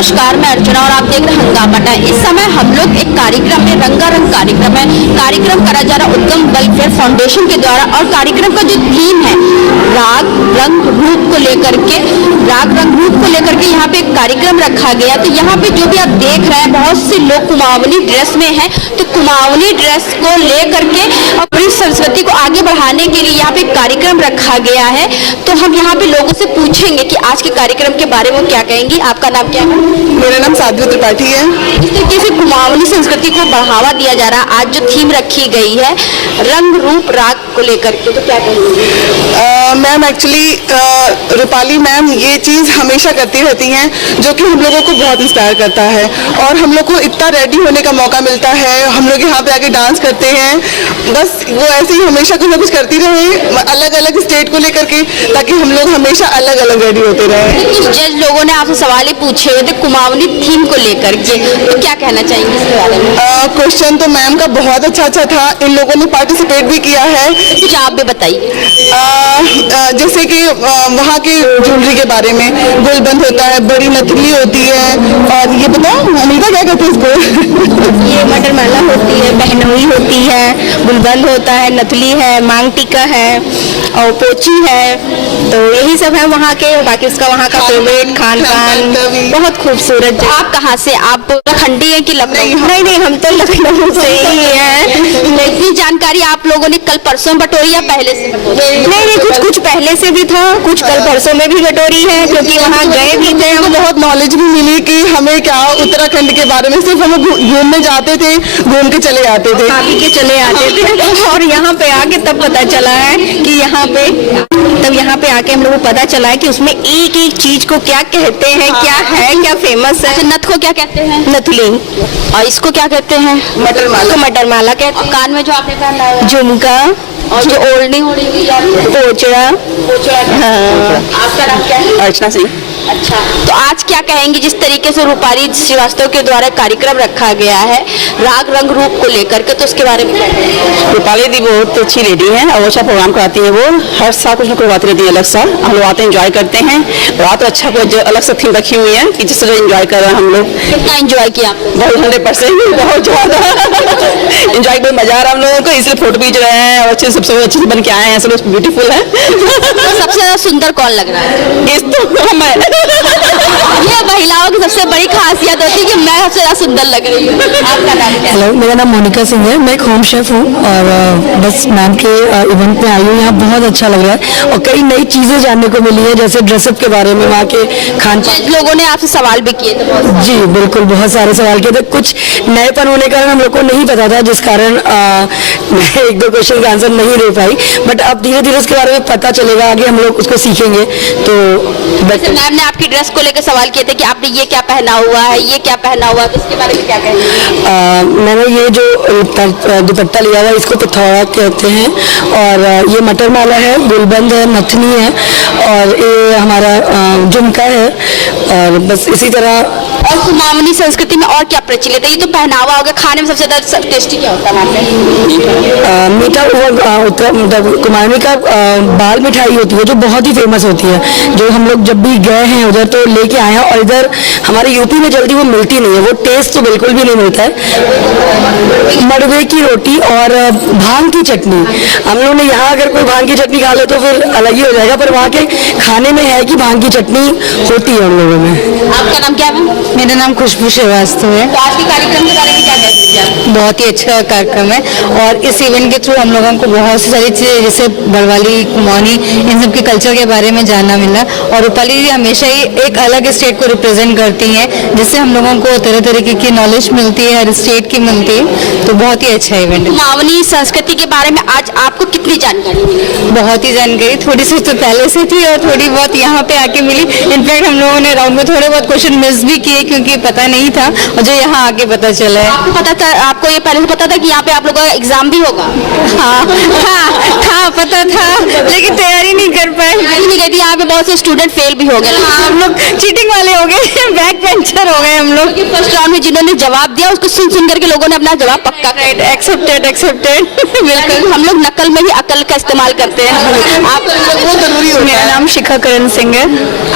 नमस्कार, मैं अर्चना और आप देख रहे हैं हंगामा टाइम। इस समय हम लोग एक कार्यक्रम में रंगारंग कार्यक्रम करा जा रहा उद्गम वेलफेयर फाउंडेशन के द्वारा, और कार्यक्रम का जो थीम है राग रंग रूप को लेकर के यहाँ पे एक कार्यक्रम रखा गया। तो यहाँ पे जो भी आप देख रहे हैं बहुत से लोग कुमाऊनी ड्रेस में हैं, तो कुमाऊनी ड्रेस को लेकर के अपनी संस्कृति को आगे बढ़ाने के लिए यहाँ पे कार्यक्रम रखा गया है। तो हम यहाँ पे लोगों से पूछेंगे कि आज के कार्यक्रम के बारे में क्या कहेंगी। आपका नाम क्या है? मेरा नाम साध्वी त्रिपाठी है। इस तरीके से कुमाऊनी संस्कृति को बढ़ावा दिया जा रहा है। आज जो थीम रखी गई है रंग रूप राग को लेकर के, तो क्या कहेंगे? मैम एक्चुअली रूपाली मैम ये चीज़ हमेशा करती रहती हैं, जो कि हम लोगों को बहुत इंस्पायर करता है, और हम लोग को इतना रेडी होने का मौका मिलता है। हम लोग यहाँ पे आके डांस करते हैं, बस वो ऐसे ही हमेशा कुछ ना कुछ करती रहे अलग अलग स्टेट को लेकर के, ताकि हम लोग हमेशा अलग अलग रेडी होते रहे। कुछ जज लोगों ने आपसे सवाल ही पूछे हुए थे कुमाऊनी थीम को लेकर के, तो क्या कहना चाहेंगे इसके बारे में? क्वेश्चन तो मैम का बहुत अच्छा था। इन लोगों ने पार्टिसिपेट भी किया है। कुछ आप भी बताइए। जैसे कि वहाँ के ज्वेलरी के बारे में, गुलबंद होता है, बड़ी नथली होती है, और ये बताओ अनीता क्या कहते हैं इसको? ये मटर माला होती है, बहनोई होती है, गुलबंद होता है, नथली है, मांग टीका है और पोची है। तो यही सब है वहाँ के। बाकी उसका वहाँ का फेवरेट खान पान बहुत खूबसूरत। आप कहाँ से? आप खंडी है कि लखनऊ? नहीं, हम तो लखनऊ से ही हैं। इतनी जानकारी आप लोगों ने कल परसों बटोरी या पहले से? नहीं, कुछ पहले से भी था, कुछ कल परसों में भी बटोरी है, क्योंकि वहाँ गए भी थे। हमें बहुत नॉलेज भी मिली कि हमें क्या उत्तराखंड के बारे में, सिर्फ हम घूमने जाते थे, घूम के चले आते थे, खा पी के चले आते थे, और यहाँ पे आके तब पता चला है कि यहाँ पे आके हम लोगों को पता चला है कि उसमें एक एक चीज को क्या कहते हैं, क्या है, क्या फेमस है। नथ को क्या कहते हैं? नथली। और इसको क्या कहते हैं? मटर माला कहते और कान में जो आपने पहना है? हैं। झुमका। और जो ओढ़नी हो रही है पोचड़ा। हाँ। आपका नाम क्या है? अर्चना सिंह। अच्छा, तो आज क्या कहेंगे जिस तरीके से रूपाली श्रीवास्तव के द्वारा कार्यक्रम रखा गया है राग रंग रूप को लेकर के, तो उसके बारे में क्या कहेंगे? रूपाली दी बहुत अच्छी लेडी है और अच्छा प्रोग्राम कराती है। वो हर साल कुछ न करवाती रहती है अलग सा। हम लोग आते हैं एंजॉय करते हैं। रात अच्छा कुछ अलग सा थीम रखी हुई है कि जिस तरह एंजॉय कर रहे हैं हम लोग। कितना एंजॉय किया आपने? बहुत 100% बहुत ज़्यादा एंजॉय, बहुत मजा आ रहा है हम लोगों को। इसलिए फोटो खींच रहे हैं और अच्छे सबसे अच्छे से बन के आए हैं। सब लोग ब्यूटीफुल है। तो सबसे ज्यादा सुंदर कौन लग रहा है? इस तो मैं ये महिलाओं की सबसे बड़ी खासियत होती है कि मैं सबसे ज्यादा सुंदर लग रही हूँ। आपका नाम क्या है? हेलो, मेरा नाम मोनिका सिंह है। मैं एक होम शेफ हूँ और बस मैम के इवेंट में आई हूँ। यहाँ बहुत अच्छा लग रहा है और कई नई चीज़ें जानने को मिली है, जैसे ड्रेसअप के बारे में, वहाँ के खान पान। लोगों ने आपसे सवाल भी किए थे बहुत सारे। जी बिल्कुल, बहुत सारे सवाल किए थे। कुछ नएपन होने के कारण हम लोग को नहीं पता था, जिस कारण मैं एक दो क्वेश्चन का आंसर नहीं दे पाई, बट अब धीरे धीरे उसके बारे में पता चलेगा, आगे हम लोग उसको सीखेंगे। तो मैम ने आपकी ड्रेस को लेकर सवाल किए थे कि आपने ये क्या पहना हुआ है, ये क्या पहना हुआ है, तो इसके बारे में क्या कहेंगे? मैंने ये जो दुपट्टा लिया हुआ है इसको पिथौरा कहते हैं, और ये मटर माला है, गुलबंद है, नथनी है, और ये हमारा झुमका है, और बस इसी तरह। और कुमाऊनी संस्कृति में और क्या प्रचलित है? ये तो पहनावा हो गया। खाने में सबसे ज्यादा टेस्टी क्या होता है वहाँ पे? मीठा कुमाऊनी का बाल मिठाई होती है जो बहुत ही फेमस होती है, जो हम लोग जब भी गए हैं उधर तो लेके आए हैं, और इधर हमारे यूपी में जल्दी वो मिलती नहीं है, वो टेस्ट तो बिल्कुल भी नहीं मिलता है। मड़वे की रोटी और भांग की चटनी। हम लोगों ने यहाँ अगर कोई भांग की चटनी खा ले तो फिर अलग ही हो जाएगा, पर वहाँ के खाने में है कि भांग की चटनी होती है हम लोगों में। आपका नाम क्या है? मेरा नाम खुशबू श्रीवास्तव है। तो आज के कार्यक्रम के बारे में क्या कहेंगे? बहुत ही अच्छा कार्यक्रम है, और इस इवेंट के थ्रू हम लोगों को बहुत सी सारी चीज़ें, जैसे बड़वाली, कुमाऊनी, इन सब के कल्चर के बारे में जानना मिला। और रूपाली जी हमेशा ही एक अलग स्टेट को रिप्रेजेंट करती हैं, जिससे हम लोगों को तरह तरीके की नॉलेज मिलती है, हर स्टेट की मिलती है। तो बहुत ही अच्छा इवेंट है। कुमाऊनी संस्कृति के बारे में आज आपको कितनी जानकारी मिली? बहुत ही जानकारी, थोड़ी सी तो पहले से थी और थोड़ी बहुत यहाँ पे आके मिली। इनफैक्ट हम लोगों ने राउंड में थोड़े बहुत क्वेश्चन मिस भी किए, क्योंकि पता नहीं था, और जो यहाँ आके पता चला है। आपको पता था? आपको ये पहले से पता था कि यहाँ पे आप लोगों का एग्जाम भी होगा? हाँ, पता था, लेकिन तैयारी नहीं कर पाए। नहीं गई थी। यहाँ पे बहुत से स्टूडेंट फेल भी हो गए। हम लोग चीटिंग वाले हो गए, बैक पेंचर हो गए हम लोग। फर्स्ट राउंड में जिन्होंने जवाब दिया उसको सुन करके लोगों ने अपना जवाब पक्का कर दिया। एक्सेप्टेड बिल्कुल, हम लोग नकल में ही अकल का इस्तेमाल करते हैं। आप वो जरूरी होता है। मेरा नाम शिखा करण सिंह है।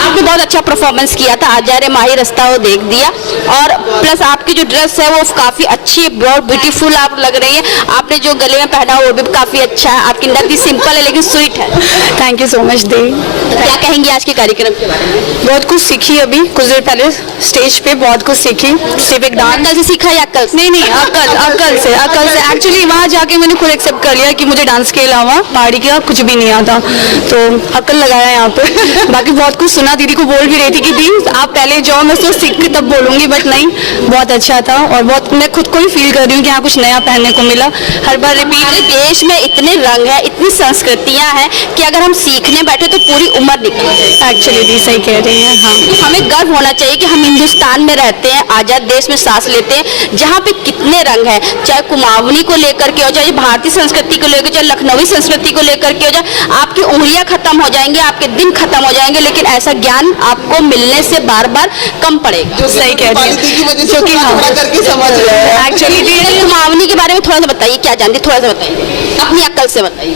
आपने बहुत अच्छा परफॉर्मेंस किया था आज कह रहे माही रास्ता वो देख दिया। और प्लस आपकी जो ड्रेस है वो काफी अच्छी है, बहुत ब्यूटीफुल आप लग रही है। आपने जो गले में पहना वो भी काफी अच्छा है। आपकी नृत्य सिंपल है लेकिन स्वीट है। थैंक यू सो मच दी। क्या कहेंगी आज के कार्यक्रम के बारे में? बहुत कुछ सीखी अभी कुछ देर पहले स्टेज पे, बहुत कुछ सीखी। सिविक डांस कल से सीखा या कल से? नहीं अकल से एक्चुअली वहाँ जाके मैंने खुद एक्सेप्ट कर लिया कि मुझे डांस के अलावा पहाड़ी का कुछ भी नहीं आता, तो अकल लगाया यहाँ पे। बाकी बहुत कुछ सुना, दीदी को बोल भी रही थी कि दी आप पहले जाओ, मैं सोच सीख के तब बोलूंगी, बट नहीं, बहुत अच्छा था। और बहुत मैं खुद को ही फील कर रही हूँ कि यहाँ कुछ नया पहनने को मिला। हर बार रिपीट, देश में इतने रंग है, इतनी संस्कृतियां हैं कि अगर हम सीखने बैठे तो पूरी उम्र निकल जाए। एक्चुअली दी सही कह रही हैं। हाँ, हमें गर्व होना चाहिए कि हम हिंदुस्तान में रहते हैं, आजाद देश में सांस लेते हैं, जहाँ पे कितने रंग हैं, चाहे कुमाऊनी को लेकर के हो, चाहे भारतीय संस्कृति को लेकर, चाहे लखनवी संस्कृति को लेकर के हो जाए। आपकी उंगलियां खत्म हो जाएंगी, आपके दिन खत्म हो जाएंगे, लेकिन ऐसा ज्ञान आपको मिलने से बार बार कम पड़ेगा। जो सही कह रही है, जो कि हम करके समझ रहे हैं। एक्चुअली कुमाऊनी के बारे में थोड़ा सा बताइए, क्या जानती थोड़ा सा बताइए, अपनी अक्ल से बताइए।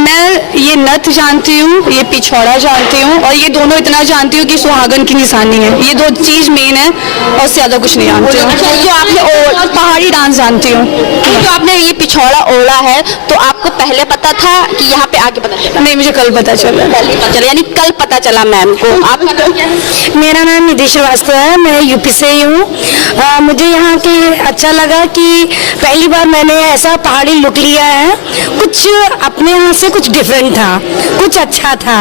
मैं ये नथ जानती हूँ, ये पिछौड़ा जानती हूँ, और ये दोनों इतना जानती हूँ कि सुहागन की निशानी है। ये दो चीज मेन है और से ज्यादा कुछ नहीं जानती हूँ। जो आपने पहाड़ी डांस जानती हूँ। जो आपने ये पिछौड़ा ओढ़ा है तो आपको पहले पता था कि यहाँ पे आके पता चला? नहीं, मुझे कल पता चला। यानी कल पता चला मैम को। आपका नाम क्या है? मेरा नाम निधि श्रीवास्तव है, मैं यूपी से ही हूँ। मुझे यहाँ के अच्छा लगा कि पहली बार मैंने ऐसा पहाड़ी लुक लिया है, कुछ अपने यहाँ से कुछ डिफरेंट था, कुछ अच्छा था,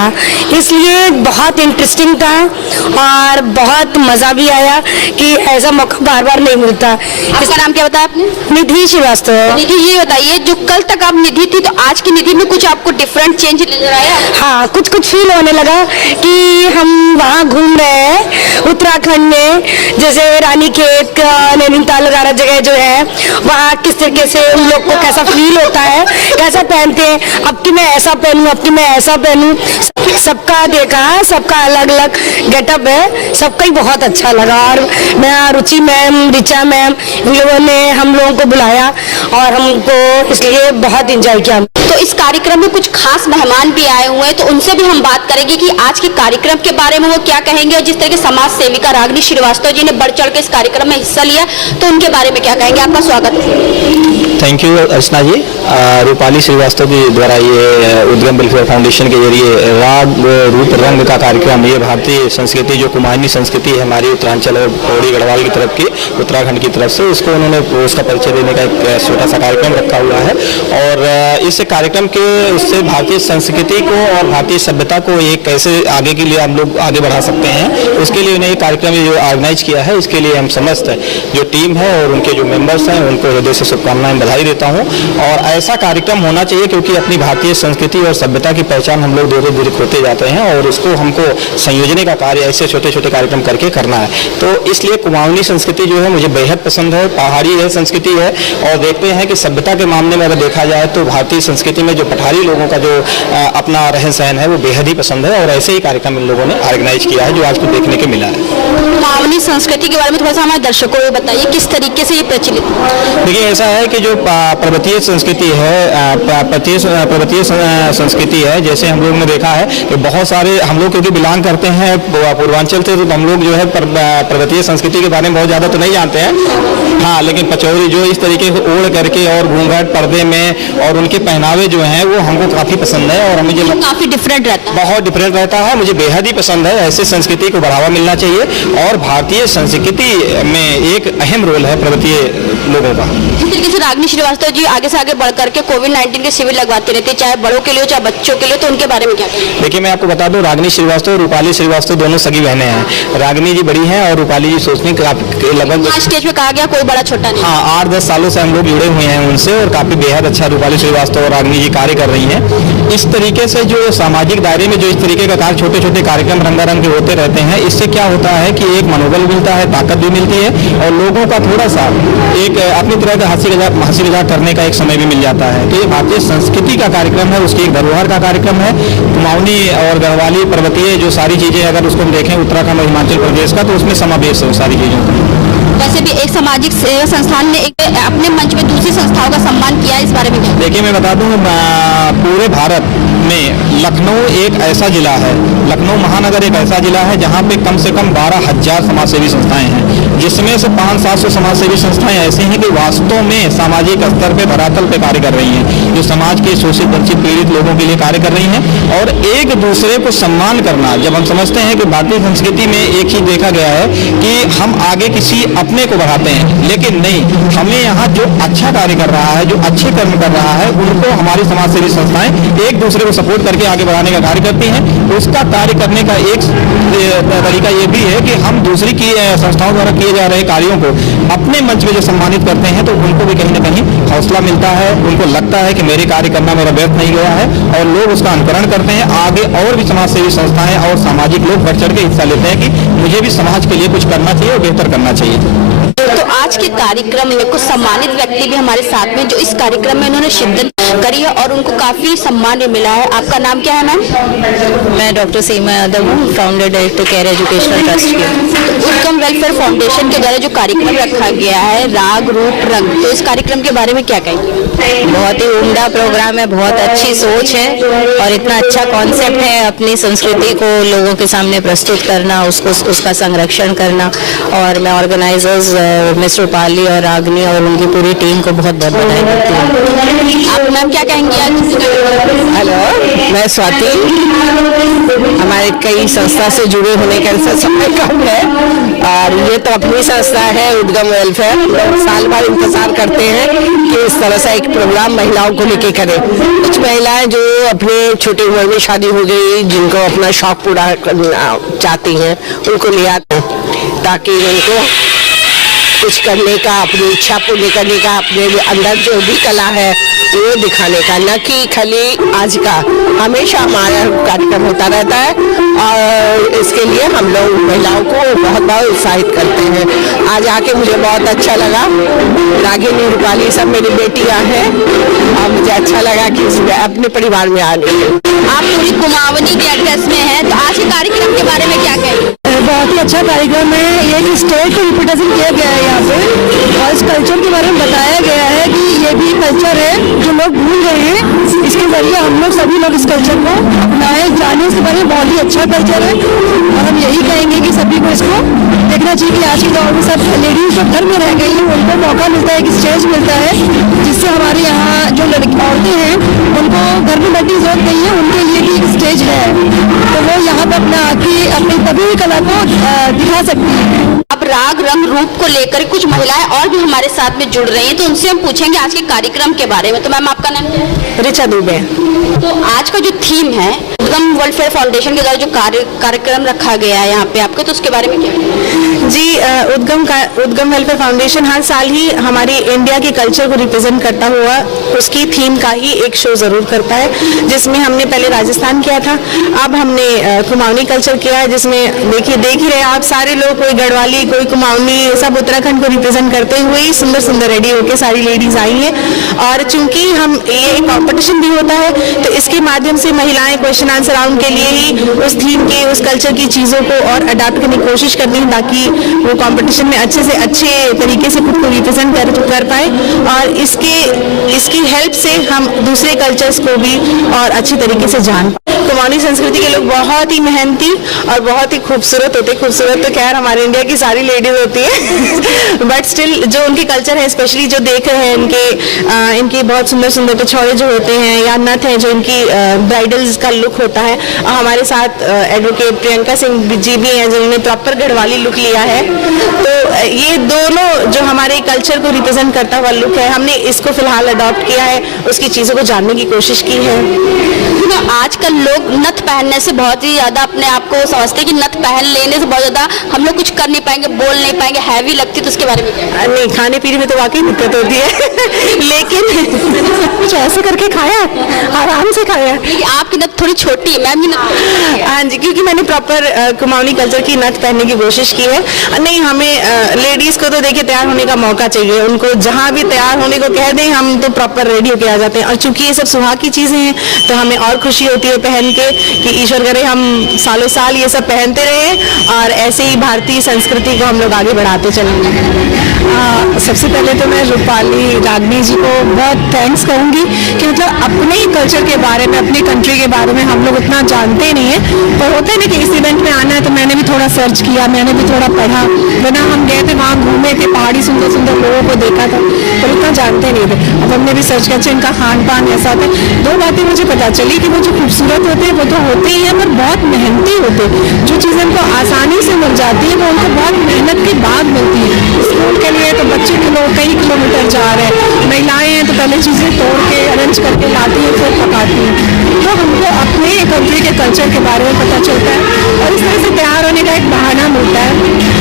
इसलिए बहुत इंटरेस्टिंग था और बहुत मज़ा भी आया कि ऐसा मौका बार बार नहीं मिलता। आपका नाम क्या बताया आपने? निधि श्रीवास्तव। निधि, ये बताइए जो कल तक आप निधि थी तो आज की निधि में कुछ आपको डिफरेंट चेंज नजर आया? हाँ, कुछ फील होने लगा कि हम वहाँ घूम रहे हैं उत्तराखंड में, जैसे रानीखेत, नैनीताल वगैरह जगह जो है, वहाँ किस तरीके से उन लोग को कैसा फील होता है, कैसा पहनते हैं। अब कि मैं ऐसा पहनूं, अब कि मैं ऐसा पहनूं, सबका देखा, सबका अलग अलग गेटअप है, सबका ही बहुत अच्छा लगा। और मैं रुचि मैम, रिचा मैम, इन लोगों ने हम लोगों को बुलाया और हमको इसलिए बहुत इंजॉय किया। तो इस कार्यक्रम में कुछ खास मेहमान भी आए हुए हैं, तो उनसे भी हम बात करेंगे कि आज के कार्यक्रम के बारे में वो क्या कहेंगे, और जिस तरह के समाज सेविका रागिनी श्रीवास्तव जी ने बढ़ चढ़ के इस कार्यक्रम में हिस्सा लिया तो उनके बारे में क्या कहेंगे। आपका स्वागत है। थैंक यू अर्चना जी। रूपाली श्रीवास्तव जी द्वारा ये उद्गम वेलफेयर फाउंडेशन के जरिए राग रूप रंग का कार्यक्रम, ये भारतीय संस्कृति जो कुमाऊनी संस्कृति है हमारी उत्तरांचल और पौड़ी गढ़वाल की तरफ की, उत्तराखंड की तरफ से, इसको उन्होंने उसका परिचय देने का एक छोटा सा कार्यक्रम रखा हुआ है। और इस कार्यक्रम के उससे भारतीय संस्कृति को और भारतीय सभ्यता को एक कैसे आगे के लिए हम लोग आगे बढ़ा सकते हैं, उसके लिए उन्हें ये कार्यक्रम जो ऑर्गेनाइज किया है, इसके लिए हम समस्त जो टीम है और उनके जो मेंबर्स हैं उनको हृदय से शुभकामनाएं, बधाई देता हूं। और ऐसा कार्यक्रम होना चाहिए क्योंकि अपनी भारतीय संस्कृति और सभ्यता की पहचान हम लोग धीरे धीरे खोते जाते हैं और उसको हमको संयोजने का कार्य ऐसे छोटे छोटे कार्यक्रम करके करना है। तो इसलिए कुमाऊनी संस्कृति जो है मुझे बेहद पसंद है, पहाड़ी है संस्कृति है। और देखते हैं कि सभ्यता के मामले में अगर देखा जाए तो भारतीय संस्कृति में जो पठारी लोगों का जो अपना रहन सहन है वो बेहद ही पसंद है। और ऐसे ही कार्यक्रम इन लोगों ने ऑर्गेनाइज किया है जो आज को देखने को मिला है। कुमाऊनी संस्कृति के बारे में थोड़ा सा हमारे दर्शकों को बताइए, किस तरीके से ये प्रचलित है? देखिए, ऐसा है कि जो पर्वतीय संस्कृति है, पर्वतीय संस्कृति है, जैसे हम लोग ने देखा है कि बहुत सारे हम लोग क्योंकि बिलोंग करते हैं पूर्वांचल से, तो हम लोग जो है पर्वतीय संस्कृति के बारे में बहुत ज़्यादा तो नहीं जानते हैं। हाँ, लेकिन पचौरी जो इस तरीके से ओढ़ करके और घूंघट पर्दे में और उनके पहनावे जो हैं वो हमको काफ़ी पसंद है और मुझे काफ़ी डिफरेंट रहता है, बहुत डिफरेंट रहता है, मुझे बेहद ही पसंद है। ऐसे संस्कृति को बढ़ावा मिलना चाहिए और भारतीय संस्कृति में एक अहम रोल है पर्वतीय लोगों का। जिस तरीके से रागिनी श्रीवास्तव जी आगे से आगे बढ़ करके कोविड-19 के शिविर लगवाते रहते हैं, चाहे बड़ों के लिए चाहे बच्चों के लिए, तो उनके बारे में क्या कहेंगे? देखिए, मैं आपको बता दूं, रागिनी श्रीवास्तव और रूपाली श्रीवास्तव दोनों सगी बहनें हैं। रागिनी जी बड़ी हैं और रूपाली जी सोचने लगभग स्टेज पे कहा गया कोई बड़ा छोटा नहीं। हाँ, 8-10 सालों से हम लोग जुड़े हुए हैं उनसे और काफी बेहद अच्छा रूपाली श्रीवास्तव और रागिनी जी कार्य कर रही हैं। इस तरीके से जो सामाजिक दायरे में जो इस तरीके का कार्य, छोटे छोटे कार्यक्रम रंगारंग के होते रहते हैं, इससे क्या होता है कि एक मनोबल मिलता है, ताकत भी मिलती है और लोगों का थोड़ा सा एक अपनी तरह का हंसी मजाक करने का एक समय भी मिल जाता है। तो ये भारतीय संस्कृति का कार्यक्रम है, उसकी एक धरोहर का कार्यक्रम है। कुमाऊनी और गढ़वाली पर्वतीय जो सारी चीजें अगर उसको हम देखें उत्तराखंड और हिमाचल प्रदेश का, तो उसमें समावेश है सारी चीजों का। वैसे भी एक सामाजिक सेवा संस्थान ने एक अपने मंच में दूसरी संस्थाओं का सम्मान किया है, इस बारे में क्या? देखिए, मैं बता दूं, पूरे भारत में लखनऊ एक ऐसा जिला है, लखनऊ महानगर एक ऐसा जिला है जहां पे कम से कम 12,000 समाजसेवी संस्थाएं हैं, जिसमें से 500-700 समाजसेवी संस्थाएं ऐसी हैं कि वास्तव में सामाजिक स्तर पे धरातल पे कार्य कर रही हैं, जो समाज के शोषित वंचित पीड़ित लोगों के लिए कार्य कर रही हैं। और एक दूसरे को सम्मान करना, जब हम समझते हैं कि भारतीय संस्कृति में एक ही देखा गया है कि हम आगे किसी अपने को बढ़ाते हैं, लेकिन नहीं, हमें यहाँ जो अच्छा कार्य कर रहा है, जो अच्छे कर्म कर रहा है, उनको हमारी समाजसेवी संस्थाएं एक दूसरे को सपोर्ट करके आगे बढ़ाने का कार्य करती हैं। उसका कार्य करने का एक तरीका ये भी है कि हम दूसरी की संस्थाओं द्वारा किए जा रहे कार्यों को अपने मंच में जो सम्मानित करते हैं, तो उनको भी कहीं ना कहीं हौसला मिलता है, उनको लगता है कि मेरे कार्य करना मेरा व्यर्थ नहीं गया है, और लोग उसका अनुकरण करते हैं। आगे और भी समाजसेवी संस्थाएं और सामाजिक लोग बढ़ चढ़ के हिस्सा लेते हैं कि मुझे भी समाज के लिए कुछ करना चाहिए और बेहतर करना चाहिए। तो आज के कार्यक्रम में कुछ सम्मानित व्यक्ति भी हमारे साथ में, जो इस कार्यक्रम में उन्होंने शिरकत करी है और उनको काफी सम्मान मिला है। आपका नाम क्या है मैम? मैं डॉक्टर सीमा यादव हूँ, founder director care educational trust की। उद्गम वेलफेयर फाउंडेशन के द्वारा जो कार्यक्रम रखा गया है, राग रूप रंग, तो इस कार्यक्रम के बारे में क्या कहेंगे? बहुत ही उम्दा प्रोग्राम है, बहुत अच्छी सोच है और इतना अच्छा कॉन्सेप्ट है अपनी संस्कृति को लोगों के सामने प्रस्तुत करना, उसका संरक्षण करना। और मैं ऑर्गेनाइजर्स मिस रूपाली और रागनी और उनकी पूरी टीम को बहुत बहुत बधाई देती हूँ। आप मैम क्या कहेंगे आज? हेलो, मैं स्वाति, हमारे कई संस्था से जुड़े होने का समय कम है और ये तो अपनी संस्था है उद्गम वेलफेयर। लोग साल भर इंतजार करते हैं कि इस तरह से एक प्रोग्राम महिलाओं को लेके करें। कुछ महिलाएं जो अपने छोटी उम्र में शादी हो गई, जिनको अपना शौक पूरा करना चाहती हैं, उनको ले आते हैं ताकि उनको कुछ करने का, अपनी इच्छा पूरी करने का, अपने अंदर जो भी कला है वो दिखाने का, न कि खाली आज का। हमेशा हमारा कार्यक्रम होता रहता है और इसके लिए हम लोग महिलाओं को बहुत बहुत उत्साहित करते हैं। आज आके मुझे बहुत अच्छा लगा। रागिनी, रूपाली सब मेरी बेटियां हैं और मुझे अच्छा लगा कि अपने परिवार में आ गई। आप पूरी कुमाऊनी के एड्रेस में हैं, तो आज के कार्यक्रम के बारे में क्या कहेंगे? बहुत ही अच्छा कार्यक्रम है। ये कि स्टेट को रिप्रेजेंट किया गया है यहाँ पे और इस कल्चर के बारे में बताया गया है कि ये भी कल्चर है जो लोग भूल गए हैं। इसके जरिए हम लोग सभी लोग इस कल्चर को अपनाएं, जाने। इसके बारे में बहुत ही अच्छा कल्चर है और हम यही कहेंगे कि सभी को इसको देखना चाहिए कि आज के दौर में सब लेडीज जो घर में रह गई हैं उनको मौका मिलता है, कि स्टेज मिलता है, जिससे हमारे यहाँ जो औरतें हैं उनको घर में बैठने की जरूरत नहीं है, उनके लिए भी एक स्टेज है, तो वो यहाँ पर अपना आके अपनी तभी हुई कला को दिखा सकती है। अब राग रंग रूप को लेकर कुछ महिलाएं और भी हमारे साथ में जुड़ रही हैं, तो उनसे हम पूछेंगे आज के कार्यक्रम के बारे में। तो मैम आपका नाम क्या है? ऋचा दुबे। तो आज का जो थीम है उद्गम वेलफेयर फाउंडेशन के द्वारा जो कार्यक्रम रखा गया है यहाँ पे आपके, तो उसके बारे में क्या है? जी, उद्गम वेलफेयर फाउंडेशन हर साल ही हमारी इंडिया के कल्चर को रिप्रेजेंट करता हुआ उसकी थीम का ही एक शो जरूर करता है, जिसमें हमने पहले राजस्थान किया था, अब हमने कुमाऊनी कल्चर किया है, जिसमें देख ही रहे आप सारे लोग, कोई गढ़वाली, कोई कुमाऊनी, सब उत्तराखंड को रिप्रेजेंट करते हुए ही सुंदर सुंदर रेडी होकर सारी लेडीज आई हैं। और चूंकि हम ये एक कॉम्पिटिशन भी होता है, तो इसके माध्यम से महिलाएं क्वेश्चन आंसर राउंड के लिए ही उस थीम के, उस कल्चर की चीज़ों को और अडाप्ट करने की कोशिश करती हैं, ताकि वो कंपटीशन में अच्छे से अच्छे तरीके से खुद को रिप्रेजेंट कर पाए। और इसकी हेल्प से हम दूसरे कल्चर्स को भी और अच्छे तरीके से जान पाए। कुमाऊनी संस्कृति के लोग बहुत ही मेहनती और बहुत ही खूबसूरत होते हैं। खूबसूरत तो खैर हमारे इंडिया की सारी लेडीज होती है बट स्टिल जो उनके कल्चर है, स्पेशली जो देख रहे हैं इनके बहुत सुंदर सुंदर पिछौड़े जो होते हैं या नथ हैं, जो इनकी ब्राइडल्स का लुक होता है। और हमारे साथ एडवोकेट प्रियंका सिंह जी भी हैं, जिन्होंने प्रॉपर गढ़वाली लुक लिया है। तो ये दोनों जो हमारे कल्चर को रिप्रेजेंट करता हुआ लुक है, हमने इसको फिलहाल अडॉप्ट किया है, उसकी चीज़ों को जानने की कोशिश की है। आजकल लोग नथ पहनने से बहुत ही ज्यादा अपने आप को समझते हैं कि नथ पहन लेने से बहुत ज्यादा हम लोग कुछ कर नहीं पाएंगे, बोल नहीं पाएंगे, हैवी लगती है, तो उसके बारे में क्या? नहीं, खाने पीने में तो वाकई दिक्कत होती है लेकिन कुछ ऐसे करके खाया, आराम से खाया। आपकी नथ थोड़ी छोटी है, मैम की नथ। हाँ जी, क्योंकि मैंने प्रॉपर कुमाऊनी कल्चर की नथ पहनने की कोशिश की है। नहीं, हमें लेडीज को तो देखिए तैयार होने का मौका चाहिए, उनको जहाँ भी तैयार होने को कह दें हम तो प्रॉपर रेडी होके आ जाते हैं। और चूंकि ये सब सुहाग की चीजें हैं तो हमें और खुशी होती है पहन के कि ईश्वर करे हम सालों साल ये सब पहनते रहे और ऐसे ही भारतीय संस्कृति को हम लोग आगे बढ़ाते चलेंगे। सबसे पहले तो मैं रूपाली रागनी जी को बहुत थैंक्स कहूँगी कि मतलब अपने ही कल्चर के बारे में, अपनी कंट्री के बारे में हम लोग उतना जानते नहीं है, पर होता है ना कि इस इवेंट में आना है तो मैंने भी थोड़ा सर्च किया, मैंने भी थोड़ा पढ़ा, वरना हम गए थे वहाँ घूमे थे, पहाड़ी सुंदर सुंदर लोगों को देखा था, पर उतना जानते नहीं थे। अब हमने भी सर्च किया, इनका खान पान ऐसा होता है। दो बातें मुझे पता चली कि वो जो खूबसूरत होते हैं वो तो होते ही हैं, पर बहुत मेहनती होते हैं। जो चीज़ें उनको आसानी से मिल जाती है वो उनको बहुत मेहनत के बाद मिलती है। स्कूल के लिए तो बच्चे कई किलोमीटर जा रहे हैं, महिलाएं हैं तो पहले चीज़ें तोड़ के अरेंज करके लाती हैं फिर पकाती हैं। तो हमको अपने कंट्री के कल्चर के बारे में पता चलता है और इस तरह से तैयार होने का एक बहाना मिलता है।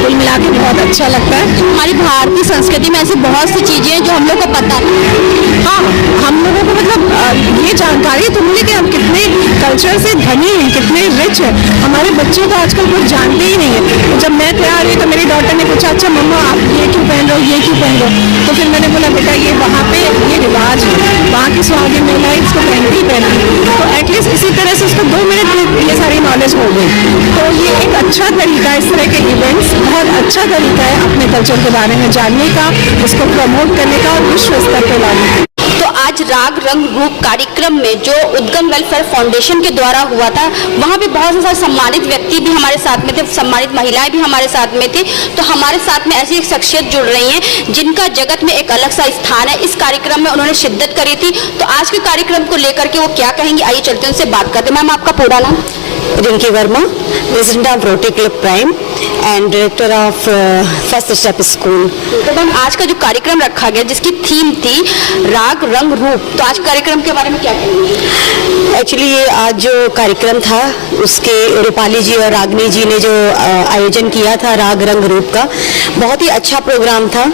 कुल मिला के बहुत अच्छा लगता है। हमारी भारतीय संस्कृति में ऐसी बहुत सी चीजें हैं जो हम लोग को पता नहीं। हाँ, हम लोगों को मतलब ये जानकारी तो मिली कि हम कितने कल्चर से धनी हैं, कितने रिच हैं। हमारे बच्चे तो आजकल कुछ जानते ही नहीं है। जब मैं तैयार हुई तो मेरी डॉटर ने पूछा, अच्छा मम्मा आप ये क्यों पहन रहे हो, ये क्यों पहन रहे हो? तो फिर मैंने बोला बेटा ये वहाँ पे ये रिवाज है, वहाँ की सुहागिन महिला इसको पहनती ही पहनती। तो एटलीस्ट इसी तरह से उसको 2 मिनट में ये सारी नॉलेज हो गई। तो ये एक अच्छा तरीका, इस तरह के इवेंट्स बहुत अच्छा तरीका है अपने कल्चर के बारे में जानने का, उसको प्रमोट करने का और विश्व स्तर पर लाने का। तो आज राग रंग रूप कार्यक्रम में जो उद्गम वेलफेयर फाउंडेशन के द्वारा हुआ था, वहाँ पे बहुत सारे सम्मानित व्यक्ति भी हमारे साथ में थे, सम्मानित महिलाएं भी हमारे साथ में थी। तो हमारे साथ में ऐसी एक शख्सियत जुड़ रही हैं जिनका जगत में एक अलग सा स्थान है। इस कार्यक्रम में उन्होंने शिद्दत करी थी, तो आज के कार्यक्रम को लेकर के वो क्या कहेंगे, आइए चलते हैं उनसे बात करते हैं। मैम आपका पूरा नाम? Rinki Verma, president of rotary club prime and director of first step school. तो मैम आज का जो कार्यक्रम रखा गया जिसकी थीम थी राग रंग रूप, तो आज कार्यक्रम के बारे में क्या कहेंगे? एक्चुअली ये आज जो कार्यक्रम था उसके रूपाली जी और रागनी जी ने जो आयोजन किया था राग रंग रूप का, बहुत ही अच्छा प्रोग्राम था।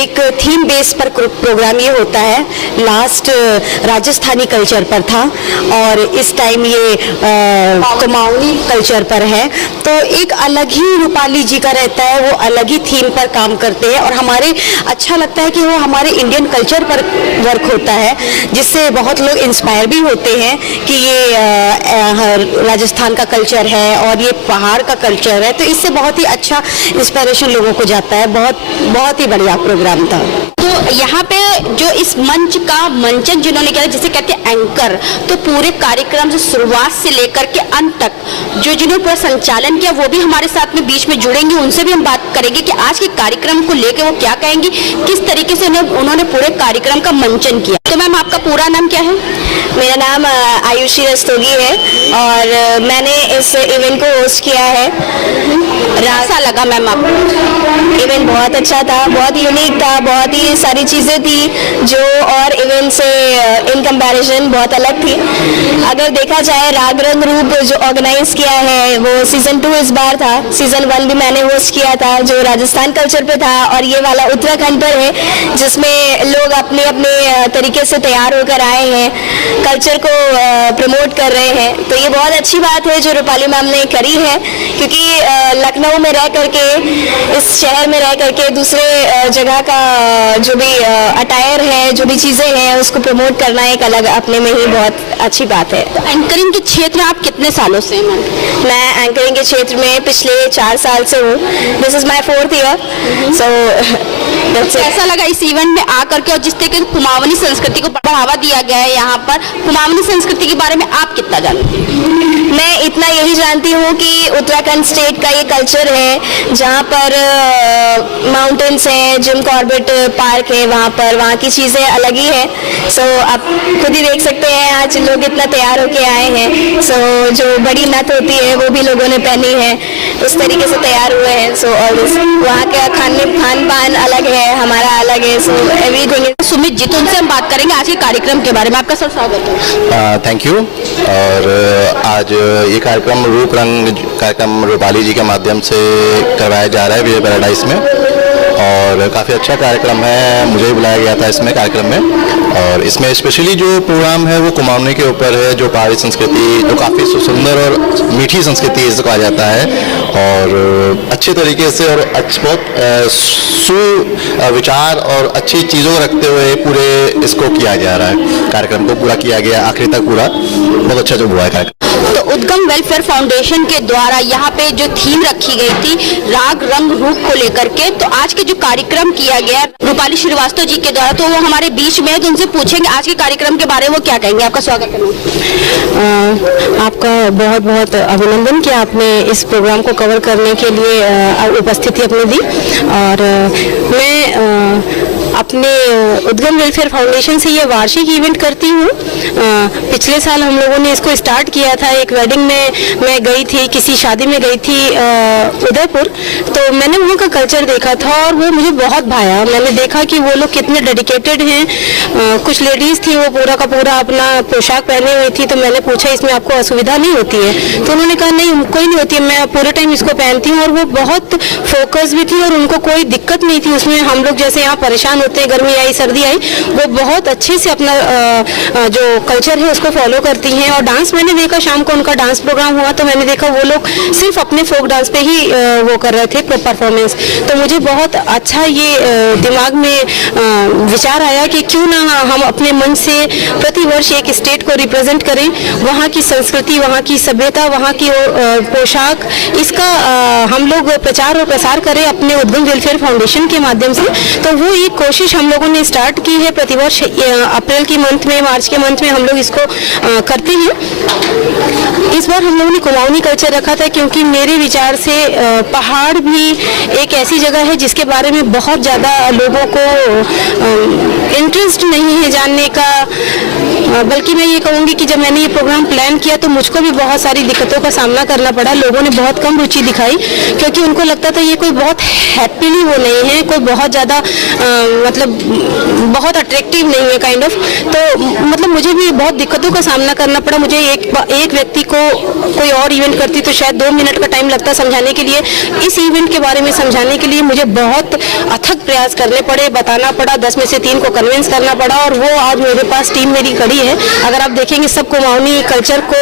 एक थीम बेस पर प्रोग्राम ये होता है, लास्ट राजस्थानी कल्चर पर था और इस टाइम ये कुमाऊनी कल्चर पर है। तो एक अलग ही रूपाली जी का रहता है, वो अलग ही थीम पर काम करते हैं और हमारे अच्छा लगता है कि वो हमारे इंडियन कल्चर पर वर्क होता है, जिससे बहुत लोग इंस्पायर भी होते हैं कि ये राजस्थान का कल्चर है और ये पहाड़ का कल्चर है। तो इससे बहुत ही अच्छा इंस्पिरेशन लोगों को जाता है। बहुत ही बढ़िया प्रोग्राम था। तो यहाँ पे जो इस मंच का मंचन जिन्होंने किया, जिसे कहते हैं एंकर, तो पूरे कार्यक्रम से शुरुआत से लेकर के अंत तक जो जिन्होंने पूरा संचालन किया वो भी हमारे साथ में बीच में जुड़ेंगे, उनसे भी हम बात करेंगे कि आज के कार्यक्रम को लेकर वो क्या कहेंगी, किस तरीके से उन्होंने पूरे कार्यक्रम का मंचन किया। तो मैम आपका पूरा नाम क्या है? मेरा नाम आयुषी रस्तोगी है और मैंने इस इवेंट को होस्ट किया है। कैसा लगा मैम आपको? इवेंट बहुत अच्छा था, बहुत यूनिक था, बहुत ही सारी चीज़ें थी जो और इवेंट से इन कंपैरिजन बहुत अलग थी। अगर देखा जाए राग रंग रूप जो ऑर्गेनाइज किया है वो सीजन 2 इस बार था। सीजन 1 भी मैंने होस्ट किया था जो राजस्थान कल्चर पे था और ये वाला उत्तराखंड पर है जिसमें लोग अपने अपने तरीके से तैयार होकर आए हैं, कल्चर को प्रमोट कर रहे हैं। तो ये बहुत अच्छी बात है जो रूपाली मैम ने करी है, क्योंकि लखनऊ में रह करके, इस शहर में रह करके दूसरे जगह का जो भी अटायर है, जो भी चीज़ें हैं उसको प्रमोट करना एक अलग अपने में ही बहुत अच्छी बात है। तो एंकरिंग के क्षेत्र में आप कितने सालों से हैं मैम? मैं एंकरिंग के क्षेत्र में पिछले 4 साल से हूँ। This is my 4th year. So कैसा लगा इस इवेंट में आकर के और जिस तरीके से कुमाऊनी संस्कृति को बढ़ावा दिया गया है यहाँ पर, कुमाऊनी संस्कृति के बारे में आप कितना जानते हैं? मैं इतना यही जानती हूँ कि उत्तराखंड स्टेट का ये कल्चर है जहाँ पर माउंटेन्स हैं, जिम कॉर्बेट पार्क है, वहाँ की चीज़ें अलग ही है। सो आप खुद ही देख सकते हैं आज लोग इतना तैयार होके आए हैं। सो जो बड़ी नथ होती है वो भी लोगों ने पहनी है, उस तरीके से तैयार हुए हैं। सो और वहाँ का खान पान अलग है, हमारा अलग है। So everything. सुमित जी, तो उनसे हम बात करेंगे आज के कार्यक्रम के बारे में। आपका सर स्वागत है। Thank you. और आज ये कार्यक्रम रूप रंग कार्यक्रम रूपाली जी के माध्यम से करवाया जा रहा है विजय पैराडाइज में। और काफ़ी अच्छा कार्यक्रम है। मुझे भी बुलाया गया था इसमें कार्यक्रम में, और इसमें स्पेशली जो प्रोग्राम है वो कुमाऊनी के ऊपर है, जो पहाड़ी संस्कृति जो काफ़ी सुंदर और मीठी संस्कृति इसको कहा जाता है, और अच्छे तरीके से और बहुत सुविचार और अच्छी चीज़ों को रखते हुए पूरे इसको किया जा रहा है। कार्यक्रम को पूरा किया गया आखिरी तक पूरा, बहुत अच्छा जो हुआ है कार्यक्रम। तो उद्गम वेलफेयर फाउंडेशन के द्वारा यहाँ पे जो थीम रखी गई थी राग रंग रूप को लेकर के, तो आज के जो कार्यक्रम किया गया रूपाली श्रीवास्तव जी के द्वारा, तो वो हमारे बीच में है, तो उनसे पूछेंगे आज के कार्यक्रम के बारे में वो क्या कहेंगे। आपका स्वागत है। आपका बहुत बहुत अभिनंदन कि आपने इस प्रोग्राम को कवर करने के लिए उपस्थिति अपनी दी। और मैं अपने उद्गम वेलफेयर फाउंडेशन से ये वार्षिक इवेंट करती हूँ। पिछले साल हम लोगों ने इसको स्टार्ट किया था, एक वेडिंग में मैं गई थी, किसी शादी में गई थी उदयपुर, तो मैंने वहाँ का कल्चर देखा था और वो मुझे बहुत भाया। मैंने देखा कि वो लोग कितने डेडिकेटेड हैं। कुछ लेडीज़ थी वो पूरा का पूरा अपना पोशाक पहने हुई थी, तो मैंने पूछा इसमें आपको असुविधा नहीं होती है? तो उन्होंने कहा नहीं कोई नहीं होती है, मैं पूरे टाइम इसको पहनती हूँ। और वो बहुत फोकस भी थी और उनको कोई दिक्कत नहीं थी उसमें। हम लोग जैसे यहाँ परेशान होते हैं, गर्मी आई सर्दी आई, वो बहुत अच्छे से अपना जो कल्चर है उसको फॉलो करती हैं। और डांस मैंने देखा, शाम को उनका डांस प्रोग्राम हुआ तो मैंने देखा वो लोग सिर्फ अपने फोक डांस पे ही वो कर रहे थे परफॉर्मेंस। तो मुझे बहुत अच्छा ये दिमाग में विचार आया कि क्यों ना हम अपने मन से प्रतिवर्ष एक स्टेट को रिप्रेजेंट करें, वहाँ की संस्कृति, वहाँ की सभ्यता, वहाँ की पोशाक, इसका हम लोग प्रचार और प्रसार करें अपने उद्गम वेलफेयर फाउंडेशन के माध्यम से। तो वो एक कोशिश हम लोगों ने स्टार्ट की है। प्रतिवर्ष अप्रैल के मंथ में, मार्च के मंथ में हम लोग इसको करते हैं। इस बार हम लोगों ने कुमाऊनी कल्चर रखा था क्योंकि मेरे विचार से पहाड़ भी एक ऐसी जगह है जिसके बारे में बहुत ज़्यादा लोगों को इंटरेस्ट नहीं है जानने का। बल्कि मैं ये कहूँगी कि जब मैंने ये प्रोग्राम प्लान किया तो मुझको भी बहुत सारी दिक्कतों का सामना करना पड़ा। लोगों ने बहुत कम रुचि दिखाई क्योंकि उनको लगता था ये कोई बहुत हैप्पीली वो नहीं है, कोई बहुत ज़्यादा मतलब बहुत अट्रैक्टिव नहीं है काइंड ऑफ। तो मतलब मुझे भी बहुत दिक्कतों का सामना करना पड़ा। मुझे एक व्यक्ति को कोई और इवेंट करती तो शायद 2 मिनट का टाइम लगता समझाने के लिए। इस इवेंट के बारे में समझाने के लिए मुझे बहुत अथक प्रयास करने पड़े, बताना पड़ा, 10 में से 3 को कन्विंस करना पड़ा। और वो आज मेरे पास टीम मेरी खड़ी है। अगर आप देखेंगे सब कुमाऊनी कल्चर को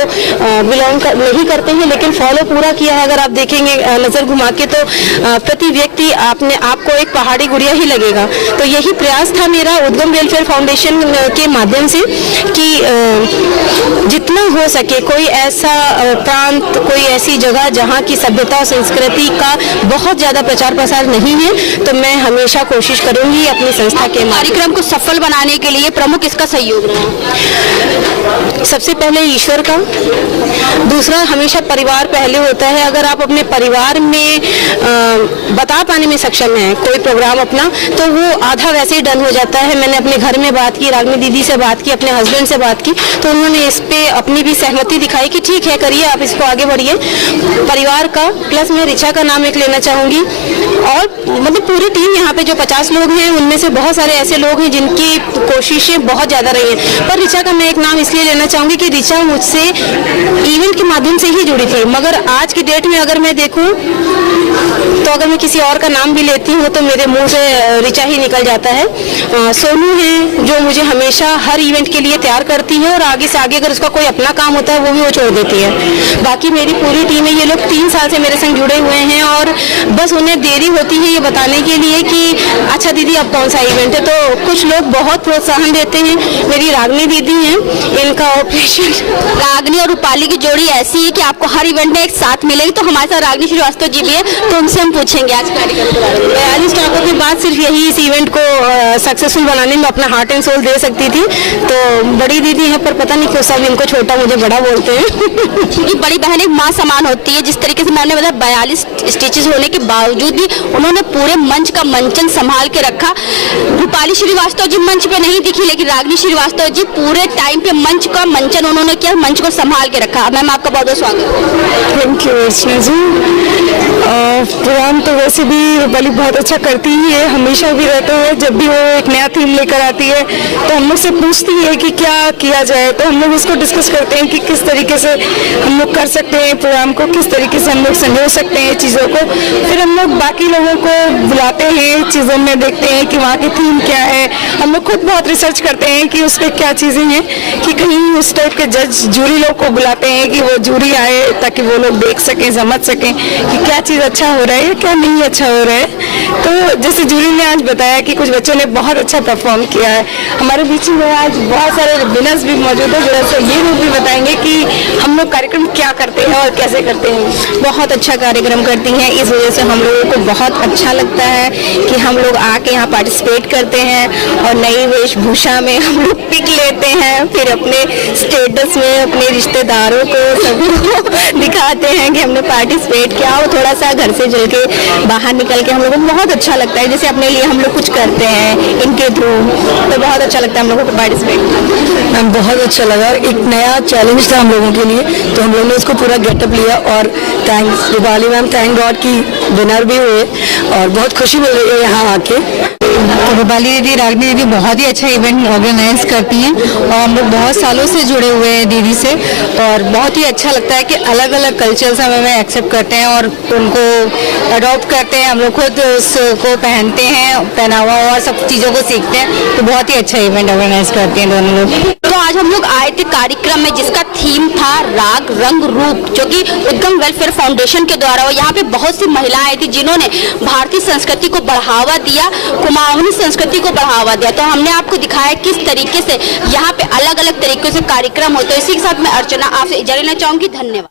बिलोंग नहीं करते हैं लेकिन फॉलो पूरा किया है। अगर आप देखेंगे नज़र घुमा के तो प्रति व्यक्ति आपको एक पहाड़ी गुड़िया ही लगेगा। तो यही प्रयास था मेरा उद्गम वेलफेयर फाउंडेशन के माध्यम से कि जितना हो सके कोई ऐसा प्रांत, कोई ऐसी जगह जहाँ की सभ्यता और संस्कृति का बहुत ज़्यादा प्रचार प्रसार नहीं है, तो मैं हमेशा कोशिश करूँगी अपनी संस्था के कार्यक्रम को सफल बनाने के लिए प्रमुख इसका सहयोग रहा। सबसे पहले ईश्वर का, दूसरा हमेशा परिवार पहले होता है। अगर आप अपने परिवार में बता पाने में सक्षम हैं कोई प्रोग्राम अपना, तो वो आधा वैसे ही डन हो जाता है। मैंने अपने घर में बात की, रागनी दीदी से बात की, अपने हस्बैंड से बात की, तो उन्होंने इस पे अपनी भी सहमति दिखाई कि ठीक है करिए, आप इसको आगे बढ़िए। परिवार का प्लस मैं ऋचा का नाम एक लेना चाहूँगी। और मतलब पूरी टीम यहाँ पे जो 50 लोग हैं उनमें से बहुत सारे ऐसे लोग हैं जिनकी कोशिशें बहुत ज़्यादा रही हैं। पर ऋचा का मैं एक नाम इसलिए लेना चाहूँगी कि ऋचा मुझसे इवेंट के माध्यम से ही जुड़ी थी। मगर आज की डेट में अगर मैं देखूँ तो अगर मैं किसी और का नाम भी लेती हूँ तो मेरे मुंह से ऋचा ही निकल जाता है। सोनू है जो मुझे हमेशा हर इवेंट के लिए तैयार करती है और आगे से आगे अगर उसका कोई अपना काम होता है वो भी वो छोड़ देती है। बाकी मेरी पूरी टीम है, ये लोग 3 साल से मेरे संग जुड़े हुए हैं और बस उन्हें देरी होती है ये बताने के लिए कि अच्छा दीदी अब कौन सा इवेंट है। तो कुछ लोग बहुत प्रोत्साहन देते हैं। मेरी रागनी दीदी हैं, इनका ऑपरेशन। रागनी और रूपाली की जोड़ी ऐसी है कि आपको हर इवेंट में एक साथ मिलेगी। तो हमारे साथ रागनी श्रीवास्तव जी भी है, तो उनसे हम पूछेंगे आज कार्यक्रम के बारे में। 42 स्टाफों के बाद सिर्फ यही इस इवेंट को सक्सेसफुल बनाने में अपना हार्ट एंड सोल दे सकती थी। तो बड़ी दीदी है पर पता नहीं क्यों सब इनको छोटा मुझे बड़ा बोलते हैं। क्योंकि बड़ी बहन एक माँ समान होती है। जिस तरीके से मैंने बताया 42 स्टिचेस होने के बावजूद भी उन्होंने पूरे मंच का मंचन संभाल के रखा। रूपाली श्रीवास्तव जी मंच पे नहीं दिखी लेकिन रागनी श्रीवास्तव जी पूरे टाइम पे मंच का मंचन उन्होंने किया, मंच को संभाल के रखा। मैम आपका बहुत बहुत स्वागत है। Thank you Archana ji. Program तो वैसे भी रूपाली बहुत अच्छा करती ही है, हमेशा भी रहता है। जब भी वो एक नया थीम लेकर आती है तो हम लोग से पूछती है कि क्या किया जाए, तो हम लोग उसको डिस्कस करते हैं कि किस तरीके से हम लोग कर सकते हैं प्रोग्राम को, किस तरीके से हम लोग संजो सकते हैं चीज़ों को। फिर हम लोग बाकी लोगों को बुलाते हैं, चीज़ों में देखते हैं कि वहाँ की थीम क्या है। हम लोग खुद बहुत रिसर्च करते हैं कि उस पर क्या चीज़ें हैं, कि कहीं उस टाइप के जज जूरी लोग को बुलाते हैं कि वो जूरी आए ताकि वो लोग देख सकें, समझ सकें कि क्या चीज़ अच्छा हो रहा है, क्या नहीं अच्छा हो रहा है। तो जैसे जूरी ने आज बताया कि कुछ बच्चों ने बहुत अच्छा परफॉर्म किया है। हमारे बीच में आज बहुत सारे विनर्स भी मौजूद है, जरा से ये लोग भी बताएंगे कि हम लोग कार्यक्रम क्या करते हैं और कैसे करते हैं। बहुत अच्छा कार्यक्रम करती हैं, इस वजह से हम लोगों को बहुत अच्छा लगता है कि हम लोग आके यहाँ पार्टिसिपेट करते हैं और नई वेशभूषा में हम लोग पिक लेते हैं, फिर अपने स्टेटस में अपने रिश्तेदारों को सबको दिखाते हैं कि हमने पार्टिसिपेट किया और थोड़ा सा घर से जल के बाहर निकल के हम लोगों को बहुत अच्छा लगता है। जैसे अपने लिए हम लोग कुछ करते हैं इनके थ्रू, तो बहुत अच्छा लगता है हम लोगों को पार्टिसिपेट। मैम बहुत अच्छा लगा, एक नया चैलेंज था हम लोगों के लिए, तो हम लोगों ने इसको पूरा गेटअप लिया और thanks Rupali ma'am, thank God की विनर भी हुए और बहुत खुशी मिल रही है यहाँ आके। रूपाली दीदी, रागनी दीदी बहुत ही अच्छा इवेंट ऑर्गेनाइज करती हैं और हम लोग बहुत सालों से जुड़े हुए हैं दीदी से, और बहुत ही अच्छा लगता है कि अलग अलग कल्चर्स हमें एक्सेप्ट करते हैं और उनको अडॉप्ट करते हैं। हम लोग खुद उसको पहनते हैं, पहनावा और सब चीज़ों को सीखते हैं, तो बहुत ही अच्छा इवेंट ऑर्गेनाइज करते हैं दोनों लोग। तो आज हम लोग आए थे कार्यक्रम में जिसका थीम था राग रंग रूप, जो कि उद्गम वेलफेयर फाउंडेशन के द्वारा, और यहाँ पे बहुत सी महिलाएं आई थी जिन्होंने भारतीय संस्कृति को बढ़ावा दिया, कुमाऊनी संस्कृति को बढ़ावा दिया। तो हमने आपको दिखाया किस तरीके से यहाँ पे अलग अलग तरीकों से कार्यक्रम होते हैं। इसी के साथ मैं अर्चना आपसे इजाजत लेना चाहूंगी। धन्यवाद।